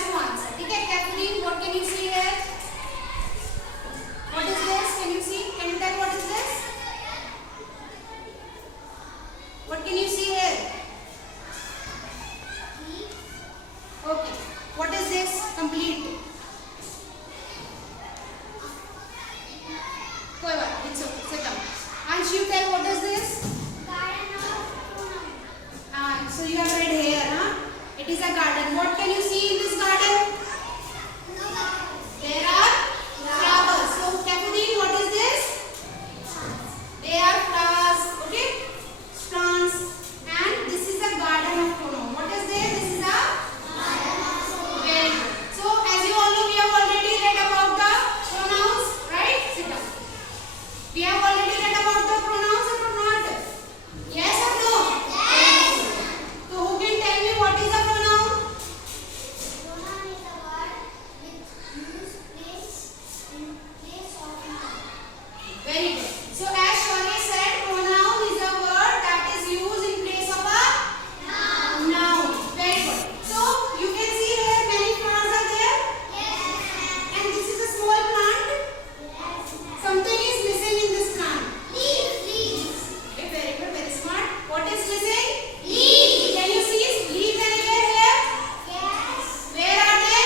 has to answer. ठीक है? Catherine, what can you see here? What is this? Can you see? Can you tell what is this? What can you see here? Okay. What is this? Complete. कोई बात नहीं. It's okay. Sit down. Ansh, you tell what is this? So you have read here, huh? It is a garden. What can you see in this garden? There are flowers. So Catherine, what is this? They are flowers. Okay? Plants. And this is a garden of pronoun. What is this? This is a garden of pronoun. Very good. So as you all know, we have already read about the pronouns, right? Sit down. We have already read about the pronouns or not? Yes or no? Yes. So who can tell me what is a pronoun? Pronoun is a word which use place in place of noun. Very good. So as Shaurya said, pronoun is a word that is used in place of a noun. Very good. So you can see here many plants are there. Yes. And this is a small plant. Yes. Something is missing in this plant. Leaves. Okay, very good, very smart. What is missing? Leaves. Can you see leaves anywhere here? Yes. Where are they?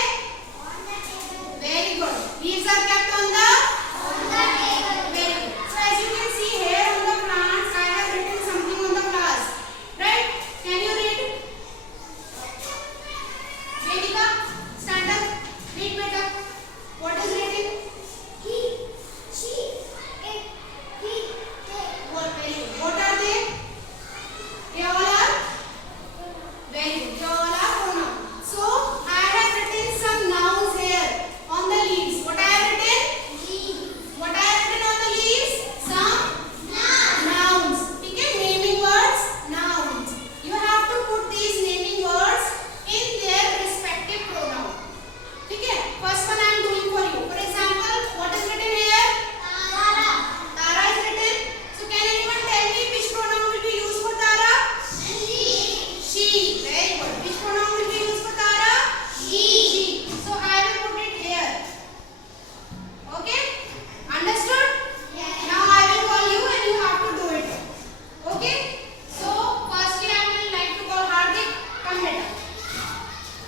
On the table. Very good. Leaves are kept on the On the table. very good. So as you can see here on the plants, I have written something on the flowers. Right? Can you read? Vedika, stand up. Read better. What is written? He, she, it, he, they. What? Very good. What are they? They all are? Very good. They all are pronoun. So I have written some nouns here on the leaves. What I have written? Leaves. What I have written on the leaves? Some Noun. nouns. Okay, naming words, nouns. You have to put these naming words in their respective pronoun. Okay, first one I am doing for you. For example, what is written here? Tara. Tara is written. So can anyone tell me which pronoun will be used for Tara? She. She. Very good. Which pronoun will be used for Tara? She. So I will put it here. Okay? Understood? Yes. Now I will call you and you have to do it. Okay? So firstly I will like to call Hardik. Come better.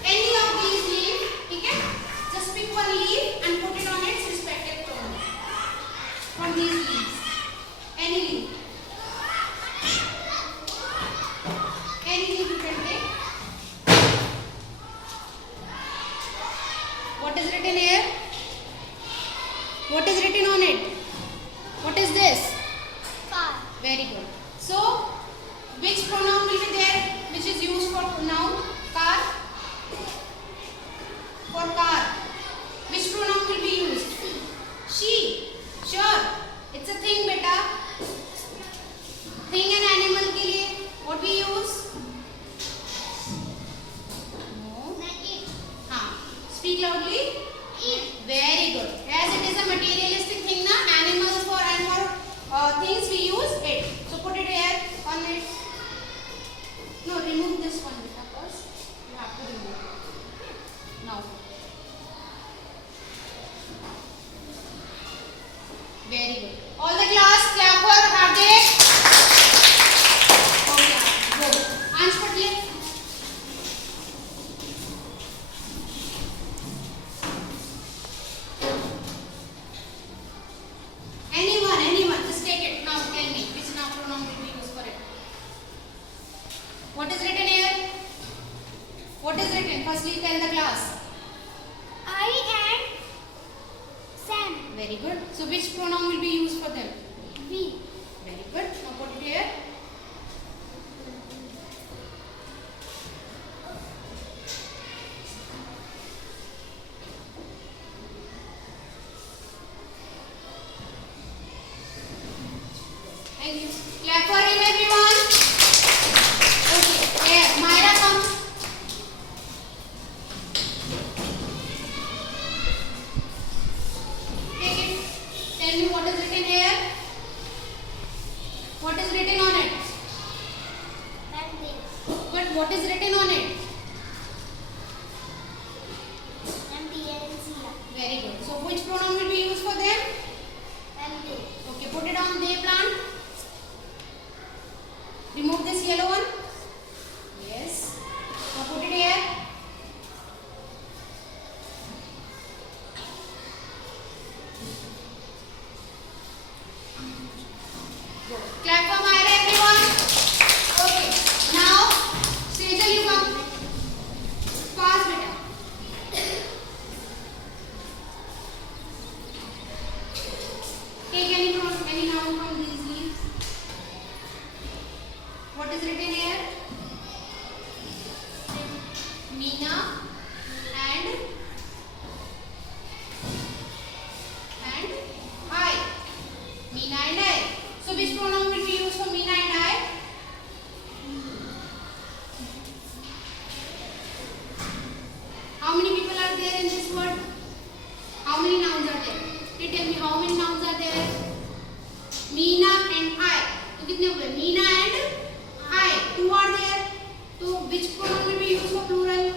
Any of these leaves, okay? Just pick one leaf and put it on its respective pronoun. From these leaves. Any leaf. Any leaf you can take. What is written here? What is written on it? What is this? Car. Very good. So, which pronoun will be there which is used for noun? Car? For car. Which pronoun will be used? She. Sure. It's a thing, beta. Thing and animal के लिए what we use? No. It. हाँ. Speak loudly. It. Very good. As it is a materialistic thing, na animals for and for things we use it. So put it here on it. No, remove this one first. You have to remove it. Now. Very good. All the class clap for Hardik. Okay, go. Ansh Patle. Anyone, just take it. Now tell me which noun pronoun will be used for it. What is written here? What is written? Firstly tell the class. I and Sam. Very good. So which pronoun will be used for them? We. Very good. Now put it here. Thank you. Clap for him, everyone. Okay. Here, Myra, come. Take it. Tell me what is written here. What is written on it? there in this word? How many nouns are there? Okay, tell me how many nouns are there? Meena and I. तो कितने हुए? Meena and I. Two are there. तो which pronoun will be used for plural?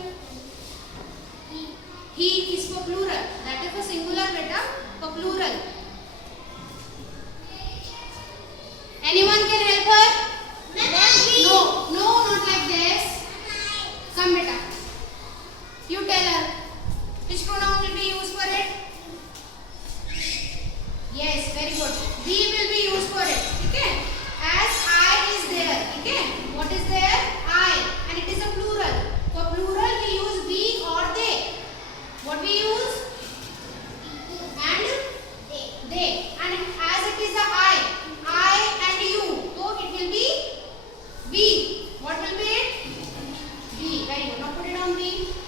He is for plural. That is for singular, beta. For plural. Anyone can help her? No, not like this. Come, beta. You tell her. Which pronoun will be used for it? Yes, very good. We will be used for it. Okay? As I is there. Okay? What is there? I. And it is a plural. For plural, we use we or they. What we use? And they. And as it is a I and you. So it will be we. What will be it? We. Very good. Now put it on we.